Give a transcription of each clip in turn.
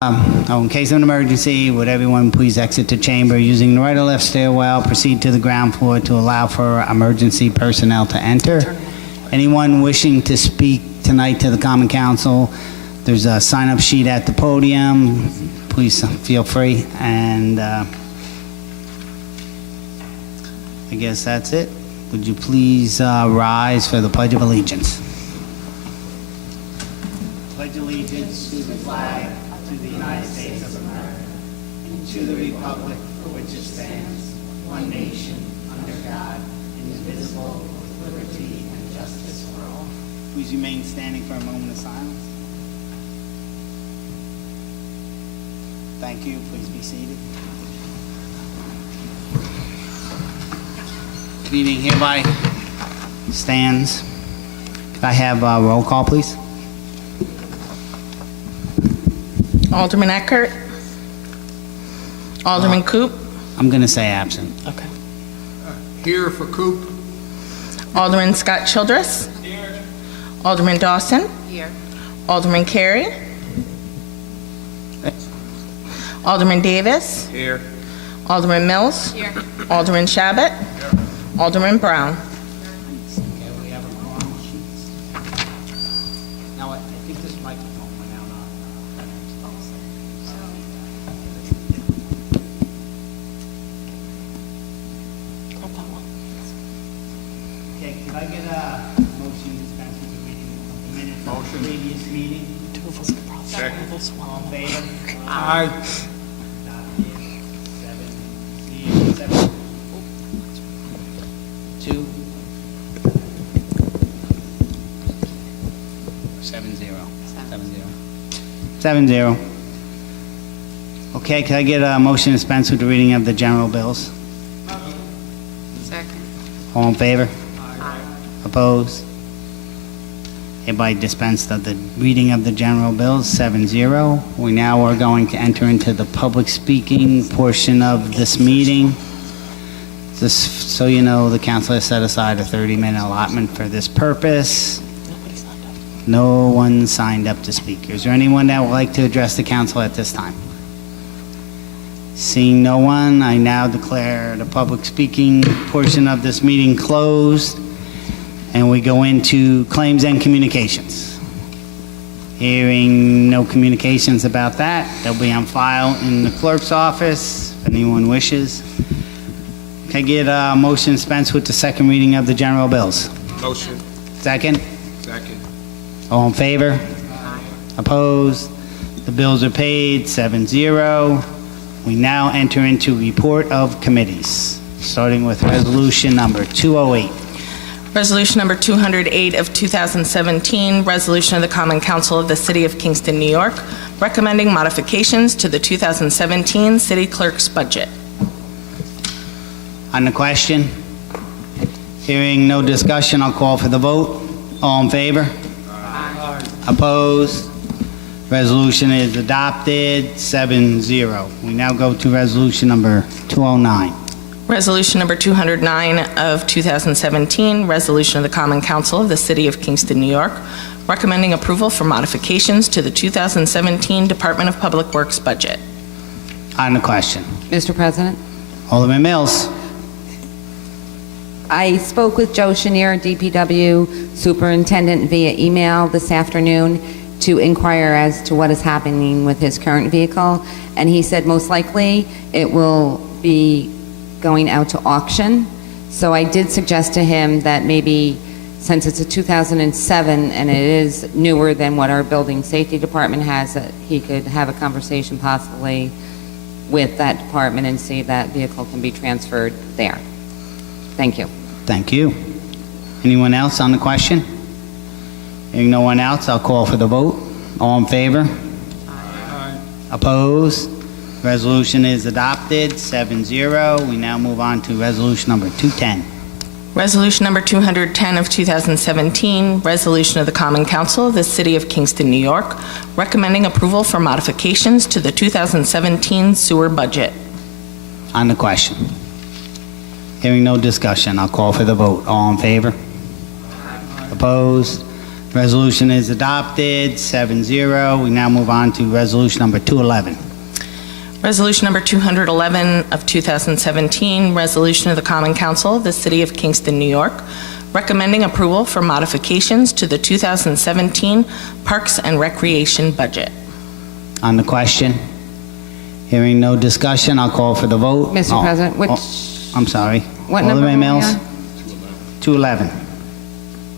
In case of an emergency, would everyone please exit the chamber using the right or left stairwell, proceed to the ground floor to allow for emergency personnel to enter. Anyone wishing to speak tonight to the Common Council, there's a sign-up sheet at the podium. Please feel free. And I guess that's it. Would you please rise for the Pledge of Allegiance? Pledge allegiance to the flag to the United States of America and to the republic for which it stands, one nation, under God, indivisible, with liberty and justice for all. Please remain standing for a moment of silence. Thank you. Please be seated. Meeting hereby stands. Could I have a roll call, please? Alderman Eckert. Alderman Coop. I'm going to say absent. Okay. Here for Coop. Alderman Scott Childress. Here. Alderman Dawson. Here. Alderman Carey. Alderman Davis. Here. Alderman Mills. Here. Alderman Shabbat. Alderman Brown. Okay, we have a quorum sheets. Now, I think this microphone went out on Okay, could I get a motion to dispense with the reading of the minutes of the previous meeting? Second. All in favor? Aye. Adopted. 7-0. 7-0. Okay, can I get a motion to dispense with the reading of the general bills? Second. All in favor? Aye. Opposed? Hereby dispensed of the reading of the general bills, 7-0. We now are going to enter into the public speaking portion of this meeting. Just so you know, the council has set aside a 30-minute allotment for this purpose. No one signed up to speak. Is there anyone that would like to address the council at this time? Seeing no one, I now declare the public speaking portion of this meeting closed, and we go into claims and communications. Hearing no communications about that, they'll be on file in the clerk's office if anyone wishes. Can I get a motion to dispense with the second reading of the general bills? Motion. Second? Second. All in favor? Opposed? The bills are paid, 7-0. We now enter into report of committees, starting with resolution number 208. Resolution number 208 of 2017, resolution of the Common Council of the City of Kingston, New York, recommending modifications to the 2017 city clerk's budget. On the question? Hearing no discussion, I'll call for the vote. All in favor? Opposed? Resolution is adopted, 7-0. We now go to resolution number 209. Resolution number 209 of 2017, resolution of the Common Council of the City of Kingston, New York, recommending approval for modifications to the 2017 Department of Public Works budget. On the question? Mr. President, Alderman Mills. I spoke with Joe Chenier, DPW Superintendent, via email this afternoon to inquire as to what is happening with his current vehicle, and he said most likely it will be going out to auction. So I did suggest to him that maybe, since it's a 2007 and it is newer than what our building safety department has, that he could have a conversation possibly with that department and see if that vehicle can be transferred there. Thank you. Thank you. Anyone else on the question? Hearing no one else, I'll call for the vote. All in favor? Opposed? Resolution is adopted, 7-0. We now move on to resolution number 210. Resolution number 210 of 2017, resolution of the Common Council of the City of Kingston, New York, recommending approval for modifications to the 2017 sewer budget. On the question? Hearing no discussion, I'll call for the vote. All in favor? Opposed? Resolution is adopted, 7-0. We now move on to resolution number 211. Resolution number 211 of 2017, resolution of the Common Council of the City of Kingston, New York, recommending approval for modifications to the 2017 Parks and Recreation budget. On the question? Hearing no discussion, I'll call for the vote. Mr. President, which, I'm sorry. what number Alderman are we Mills? on? 211.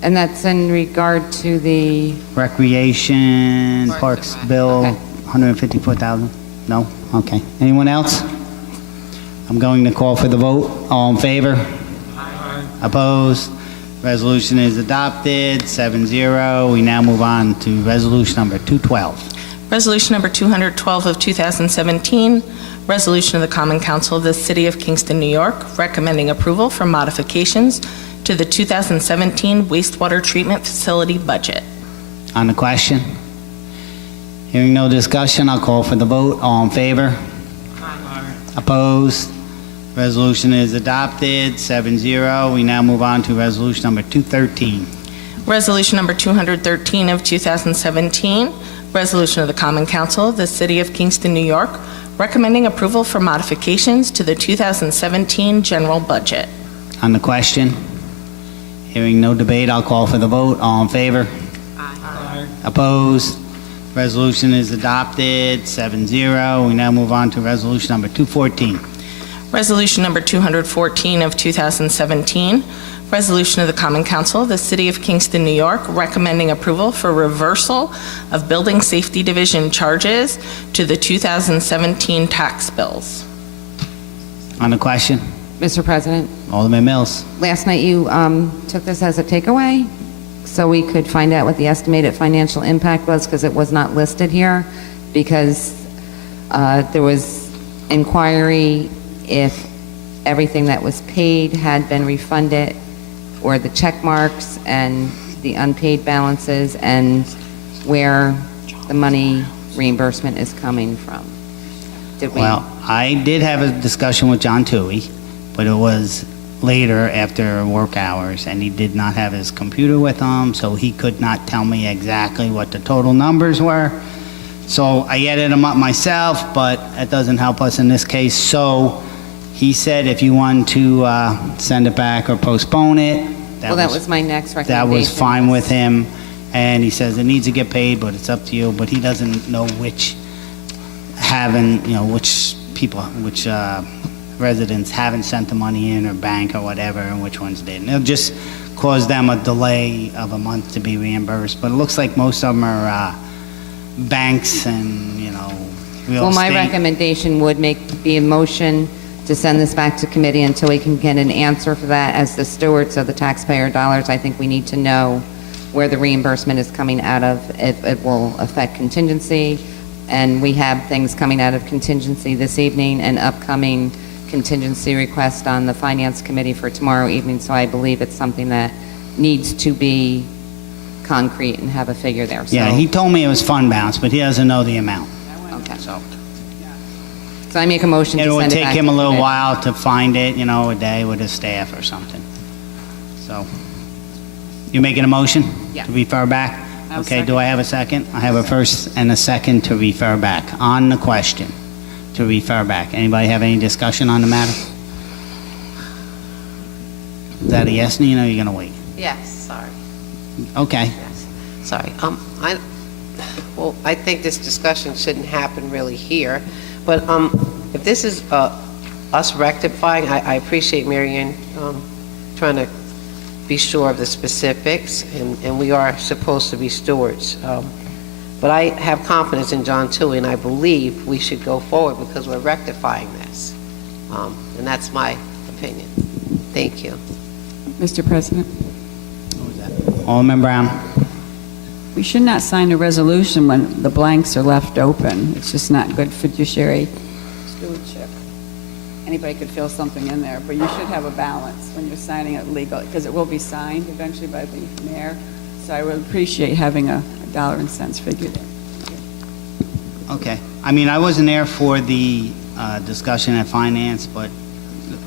And that's in regard to the, Recreation, Parks Bill, Okay. 154,000? No? Okay. Anyone else? I'm going to call for the vote. All in favor? Opposed? Resolution is adopted, 7-0. We now move on to resolution number 212. Resolution number 212 of 2017, resolution of the Common Council of the City of Kingston, New York, recommending approval for modifications to the 2017 wastewater treatment facility budget. On the question? Hearing no discussion, I'll call for the vote. All in favor? Opposed? Resolution is adopted, 7-0. We now move on to resolution number 213. Resolution number 213 of 2017, resolution of the Common Council of the City of Kingston, New York, recommending approval for modifications to the 2017 general budget. On the question? Hearing no debate, I'll call for the vote. All in favor? Opposed? Resolution is adopted, 7-0. We now move on to resolution number 214. Resolution number 214 of 2017, resolution of the Common Council of the City of Kingston, New York, recommending approval for reversal of Building Safety Division charges to the 2017 tax bills. On the question? Mr. President, Alderman Mills. last night you took this as a takeaway, so we could find out what the estimated financial impact was, because it was not listed here, because there was inquiry if everything that was paid had been refunded, or the check marks and the unpaid balances, and where the money reimbursement is coming from. Did we? Well, I did have a discussion with John Toohey, but it was later after work hours, and he did not have his computer with him, so he could not tell me exactly what the total numbers were. So I added them up myself, but it doesn't help us in this case. So he said if you want to send it back or postpone it, Well, that was my next that recommendation. was fine with him. And he says it needs to get paid, but it's up to you. But he doesn't know which which residents haven't sent the money in, or bank or whatever, and which ones didn't. It'll just cause them a delay of a month to be reimbursed. But it looks like most of them are banks and, real Well, my estate. recommendation would be a motion to send this back to committee until we can get an answer for that. As the stewards of the taxpayer dollars, I think we need to know where the reimbursement is coming out of, if it will affect contingency. And we have things coming out of contingency this evening, and upcoming contingency request on the Finance Committee for tomorrow evening, so I believe it's something that needs to be concrete and have a figure there. Yeah, So- he told me it was fund balance, but he doesn't know the amount. Okay. So So I make a motion to it send would it take back him to a little committee. while to find it, a day with his staff or something. So, you making a motion? Yeah. To refer back? I'll Okay, do second. I have a second? I have a first and a second to refer back. On the question, to refer back. Anybody have any discussion on the matter? Is that a yes, Nina, or are you gonna wait? Yes, sorry, Okay. yes, sorry. I think this discussion shouldn't happen really here, but if this is us rectifying, I appreciate Marion trying to be sure of the specifics, and we are supposed to be stewards. But I have confidence in John Toohey, and I believe we should go forward because we're rectifying this. And that's my opinion. Thank you. Mr. President, Alderman Brown. we should not sign a resolution when the blanks are left open. It's just not good fiduciary stewardship. Anybody could fill something in there, but you should have a balance when you're signing it legal, because it will be signed eventually by the mayor. So I would appreciate having a dollar and cents figure there. Okay. I mean, I wasn't there for the discussion at finance, but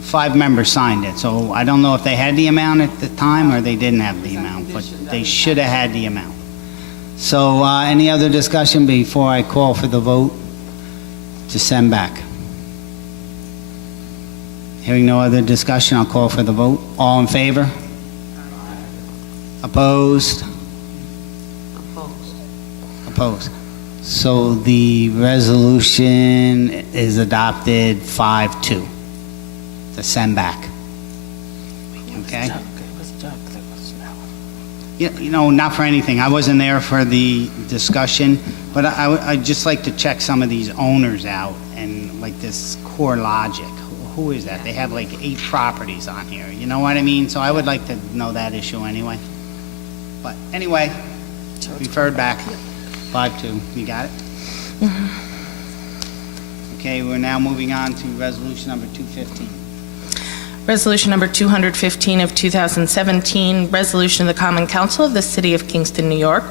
5 members signed it, so I don't know if they had the amount at the time or they didn't have the amount, but they should have had the amount. So, any other discussion before I call for the vote to send back? Hearing no other discussion, I'll call for the vote. All in favor? Opposed? Opposed. So the resolution is adopted 5-2 to send back. Okay? You know, not for anything. I wasn't there for the discussion, but I'd just like to check some of these owners out and like this Core Logic. Who is that? They have like 8 properties on here. You know what I mean? So I would like to know that issue anyway. But anyway, referred back. 5-2. You got it? Okay, we're now moving on to resolution number 215. Resolution number 215 of 2017, resolution of the Common Council of the City of Kingston, New York,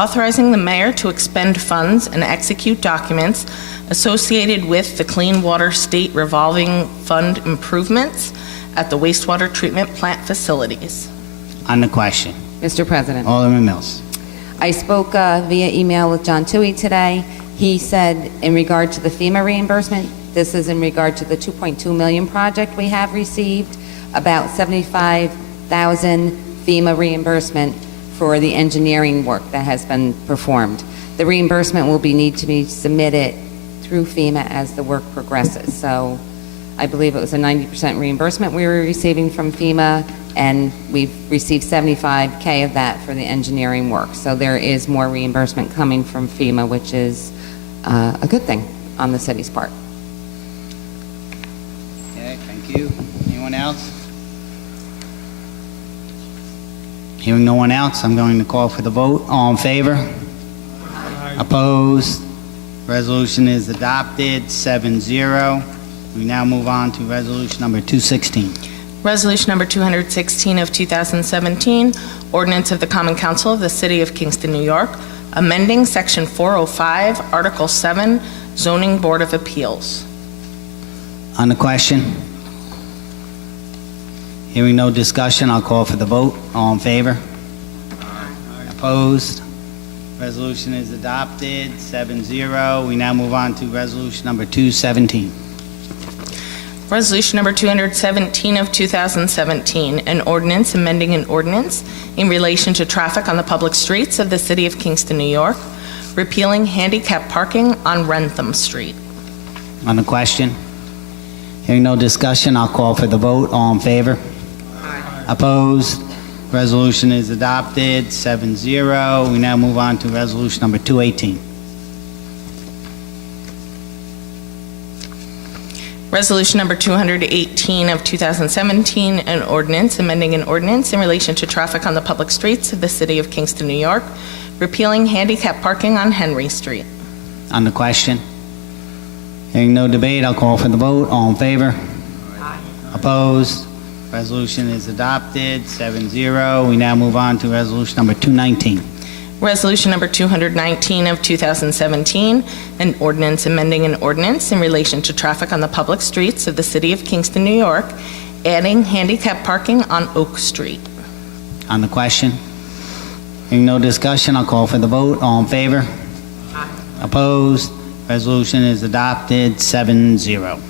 authorizing the mayor to expend funds and execute documents associated with the Clean Water State Revolving Fund improvements at the wastewater treatment plant facilities. On the question, Mr. President. Alderman Mills. I spoke via email with John Toohey today. He said in regard to the FEMA reimbursement, this is in regard to the 2.2 million project we have received, about 75,000 FEMA reimbursement for the engineering work that has been performed. The reimbursement will need to be submitted through FEMA as the work progresses. So I believe it was a 90% reimbursement we were receiving from FEMA, and we've received 75K of that for the engineering work. So there is more reimbursement coming from FEMA, which is a good thing on the city's part. Okay, thank you. Anyone else? Hearing no one else, I'm going to call for the vote. All in favor? Opposed? Resolution is adopted, 7-0. We now move on to resolution number 216. Resolution number 216 of 2017, ordinance of the Common Council of the City of Kingston, New York, amending Section 405, Article 7, Zoning Board of Appeals. On the question? Hearing no discussion, I'll call for the vote. All in favor? Opposed? Resolution is adopted, 7-0. We now move on to resolution number 217. Resolution number 217 of 2017, an ordinance amending an ordinance in relation to traffic on the public streets of the City of Kingston, New York, repealing handicap parking on Rentham Street. On the question? Hearing no discussion, I'll call for the vote. All in favor? Opposed? Resolution is adopted, 7-0. We now move on to resolution number 218. Resolution number 218 of 2017, an ordinance amending an ordinance in relation to traffic on the public streets of the City of Kingston, New York, repealing handicap parking on Henry Street. On the question? Hearing no debate, I'll call for the vote. All in favor? Opposed? Resolution is adopted, 7-0. We now move on to resolution number 219. Resolution number 219 of 2017, an ordinance amending an ordinance in relation to traffic on the public streets of the City of Kingston, New York, adding handicap parking on Oak Street. On the question? Hearing no discussion, I'll call for the vote. All in favor? Opposed? Resolution is adopted, 7-0.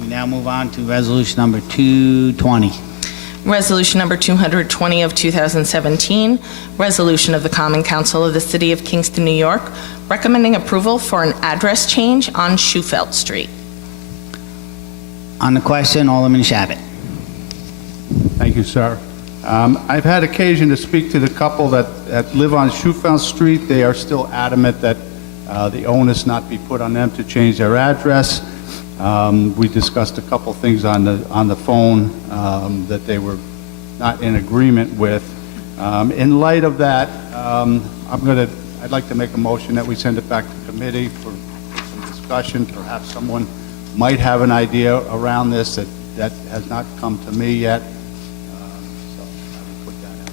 We now move on to resolution number 220. Resolution number 220 of 2017, resolution of the Common Council of the City of Kingston, New York, recommending approval for an address change on Shufelt Street. On the question, Alderman Shabbat. Thank you, sir. I've had occasion to speak to the couple that live on Shufelt Street. They are still adamant that the onus not be put on them to change their address. We discussed a couple things on the phone that they were not in agreement with. In light of that, I'd like to make a motion that we send it back to committee for some discussion. Perhaps someone might have an idea around this that has not come to me yet. So I would put that out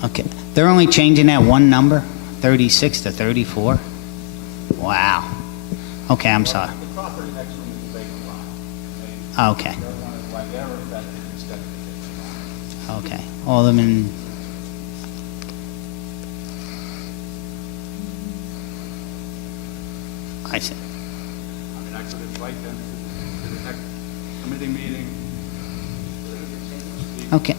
there. Okay. They're only changing that one number, 36 to 34? Wow. Okay, I'm sorry. The property next to them is a vacant lot. Okay, They're one of they're affected instead of the vacant lot. okay. Alderman, I see. I mean, I could invite them to the next committee meeting.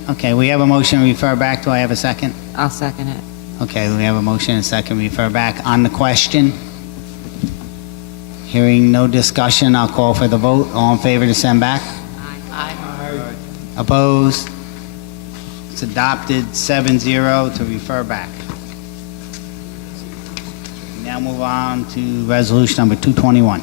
Okay, we have a motion to refer back. Do I have a second? I'll second it. Okay, we have a motion and a second to refer back. On the question, hearing no discussion, I'll call for the vote. All in favor to send back? Aye. Opposed? It's adopted 7-0 to refer back. Now move on to resolution number 221.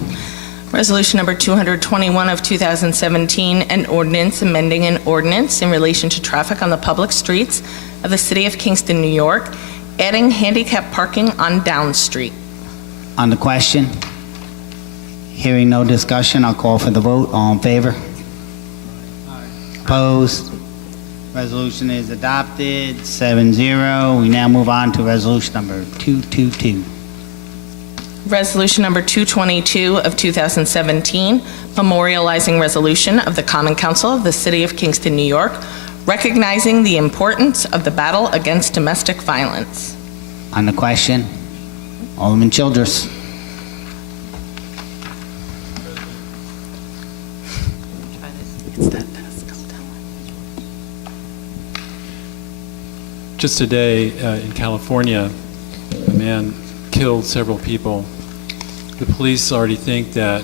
Resolution number 221 of 2017, an ordinance amending an ordinance in relation to traffic on the public streets of the city of Kingston, New York, adding handicap parking on Down Street. On the question, hearing no discussion, I'll call for the vote. All in favor? Opposed? Resolution is adopted 7-0. We now move on to resolution number 222. Resolution number 222 of 2017, memorializing resolution of the Common Council of the City of Kingston, New York, recognizing the importance of the battle against domestic violence. On the question, Alderman Childress. Just today in California, a man killed several people. The police already think that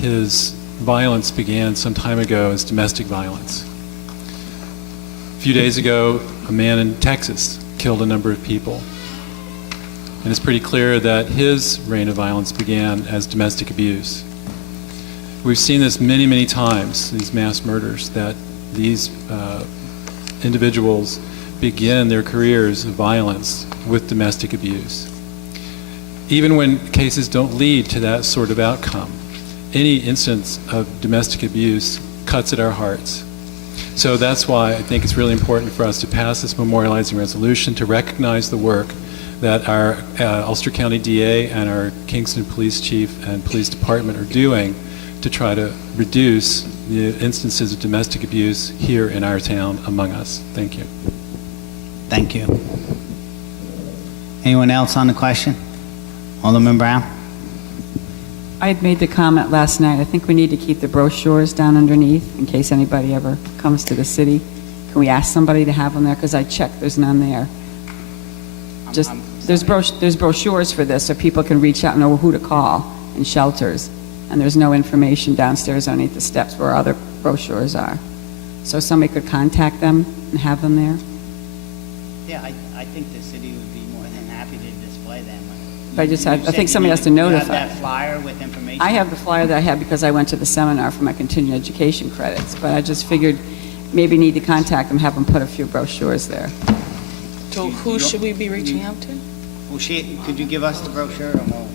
his violence began some time ago as domestic violence. A few days ago, a man in Texas killed a number of people. And it's pretty clear that his reign of violence began as domestic abuse. We've seen this many, many times, these mass murders, that these individuals begin their careers of violence with domestic abuse. Even when cases don't lead to that sort of outcome, any instance of domestic abuse cuts at our hearts. So that's why I think it's really important for us to pass this memorializing resolution to recognize the work that our Ulster County DA and our Kingston Police Chief and Police Department are doing to try to reduce the instances of domestic abuse here in our town among us. Thank you. Thank you. Anyone else on the question? Alderman Brown? I had made the comment last night, I think we need to keep the brochures down underneath in case anybody ever comes to the city. Can we ask somebody to have them there? Because I checked, there's none there. Just, there's brochures for this, so people can reach out and know who to call in shelters. And there's no information downstairs underneath the steps where other brochures are. So somebody could contact them and have them there. Yeah, I think the city would be more than happy to display them. But I think somebody has to notify. You have that flyer with information? I have the flyer that I have because I went to the seminar for my continuing education credits, but I just figured maybe need to contact them, have them put a few brochures there. So who should we be reaching out to? Well, could you give us the brochure? And we'll...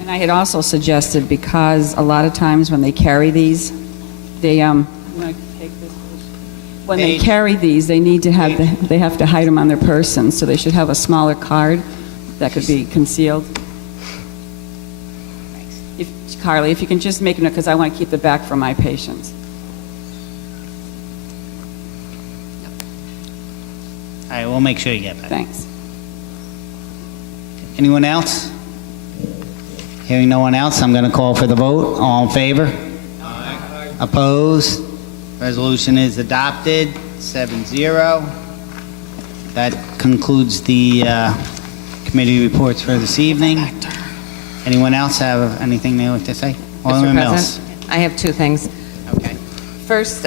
And I had also suggested, because a lot of times when they carry these, they, when they carry these, they need to have, they have to hide them on their person, so they should have a smaller card that could be concealed. Carly, if you can just make a note, because I want to keep the back for my patients. All right, we'll make sure you get that. Thanks. Anyone else? Hearing no one else, I'm going to call for the vote. All in favor? Aye. Opposed? Resolution is adopted, 7-0. That concludes the committee reports for this evening. Anyone else have anything they would like to say? Alderman Mr. Mills. President, I have two things. Okay. First,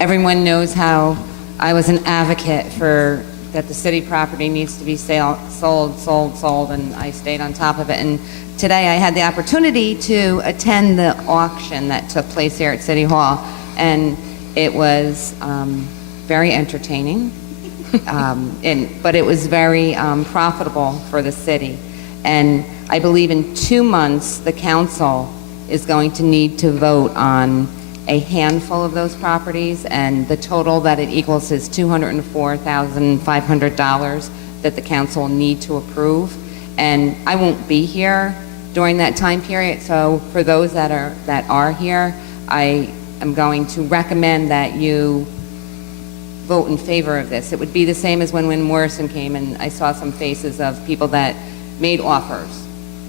everyone knows how I was an advocate for that the city property needs to be sold, and I stayed on top of it. And today I had the opportunity to attend the auction that took place here at City Hall, and it was very entertaining, but it was very profitable for the city. And I believe in 2 months, the council is going to need to vote on a handful of those properties, and the total that it equals is $204,500 that the council will need to approve. And I won't be here during that time period, so for those that are here, I am going to recommend that you vote in favor of this. It would be the same as when Win Morrison came, and I saw some faces of people that made offers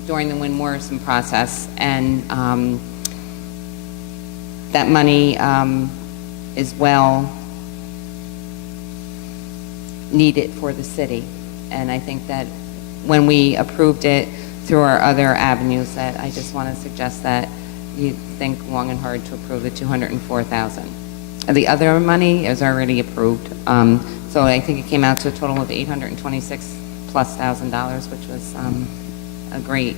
during the Win Morrison process, and that money is well needed for the city. And I think that when we approved it through our other avenues, that I just want to suggest that you think long and hard to approve the $204,000. The other money is already approved, so I think it came out to a total of $826,000+, which was a great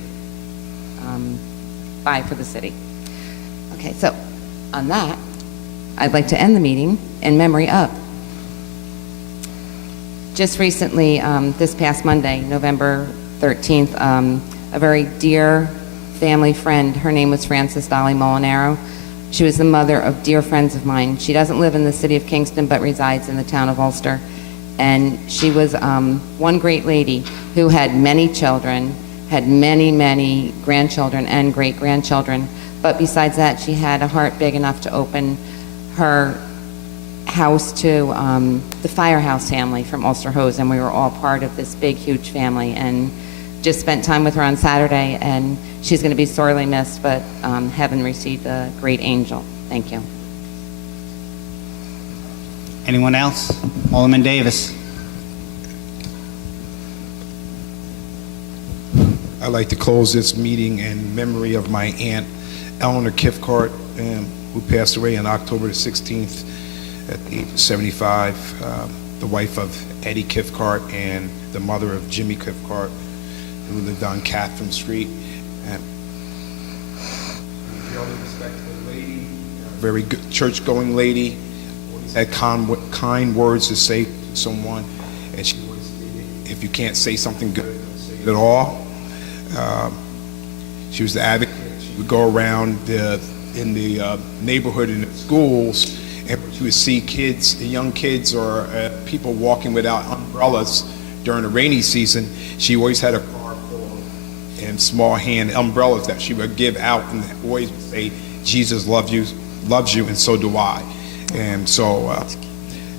buy for the city. Okay, so on that, I'd like to end the meeting in memory of. Just recently, this past Monday, November 13th, a very dear family friend, her name was Frances Dolly Molinaro. She was the mother of dear friends of mine. She doesn't live in the city of Kingston, but resides in the town of Ulster. And she was one great lady who had many children, had many, many grandchildren and great-grandchildren. But besides that, she had a heart big enough to open her house to the Firehouse family from Ulster Hose, and we were all part of this big, huge family, and just spent time with her on Saturday, and she's going to be sorely missed, but heaven received a great angel. Thank you. Anyone else? Alderman Davis. I'd like to close this meeting in memory of my aunt, Eleanor Kifkart, who passed away on October the 16th at the age of 75, the wife of Eddie Kifkart and the mother of Jimmy Kifkart, who lived on Catherine Street. And really respectful lady, very good church-going lady, always had kind words to say to someone, and she always stated, if you can't say something good, don't say it at all. She was the advocate. She would go around in the neighborhood and the schools, and she would see kids, young kids or people walking without umbrellas during the rainy season. She always had a car full of and small hand umbrellas that she would give out, and always would say, Jesus loves you, and so do I. And so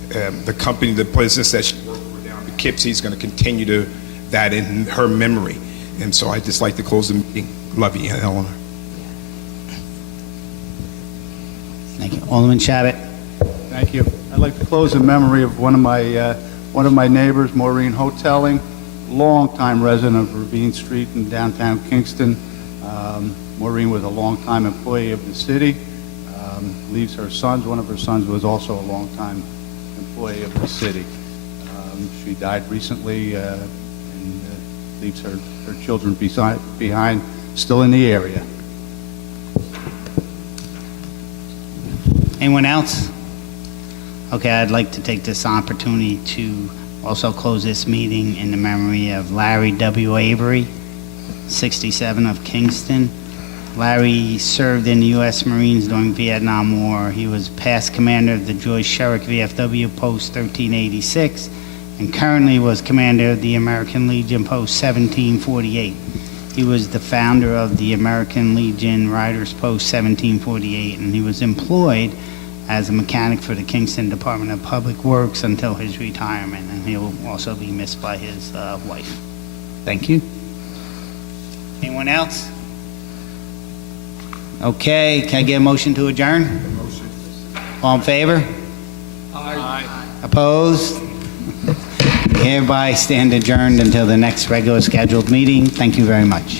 the company, the business that she worked for down in Poughkeepsie is going to continue that in her memory. And so I'd just like to close the meeting. Love you, Aunt Eleanor. Thank you. Alderman Shabbat. Thank you. I'd like to close in memory of one of my neighbors, Maureen Hotelling, longtime resident of Ravine Street in downtown Kingston. Maureen was a longtime employee of the city. Leaves her sons. One of her sons was also a longtime employee of the city. She died recently and leaves her children behind, still in the area. Anyone else? Okay, I'd like to take this opportunity to also close this meeting in the memory of Larry W. Avery, 67 of Kingston. Larry served in the U.S. Marines during Vietnam War. He was past commander of the Joyce Sherrick VFW Post 1386 and currently was commander of the American Legion Post 1748. He was the founder of the American Legion Riders Post 1748, and he was employed as a mechanic for the Kingston Department of Public Works until his retirement, and he'll also be missed by his wife. Thank you. Anyone else? Okay, can I get a motion to adjourn? Motion. All in favor? Aye. Opposed? Hereby stand adjourned until the next regular scheduled meeting. Thank you very much.